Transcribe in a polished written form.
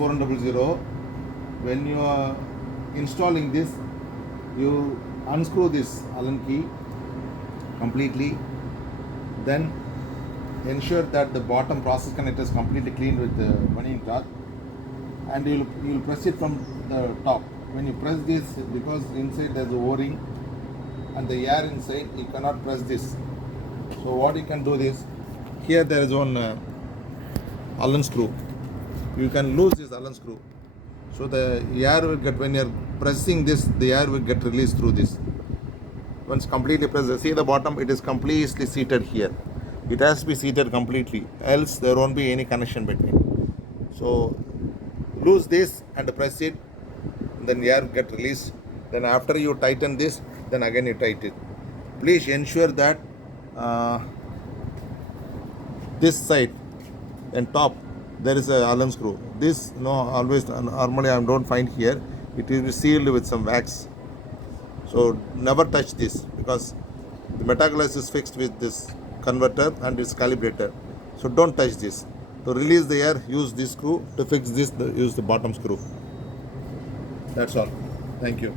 RS4100. When you are installing this, you unscrew this Allen key completely, then ensure that the bottom process connector is completely cleaned with the vanillin cloth, and you'll press it from the top. When you press this, because inside there's a O-ring and the air inside, you cannot press this. So what you can do is, here there is one Allen screw. You can lose this Allen screw, so the air will get, when you're pressing this, the air will get released through this. Once completely pressed, see the bottom, it is completely seated here. It has to be seated completely, else there won't be any connection between. So lose this and press it, then air get released. Then after you tighten this, then again you tighten it. Please ensure that this side and top there is a Allen screw. This always normally I don't find here. It will be sealed with some wax. So never touch this, because the metaglass is fixed with this converter and it's calibrated. So don't touch this. To release the air, use this screw. To fix this, use the bottom screw. That's all. Thank you.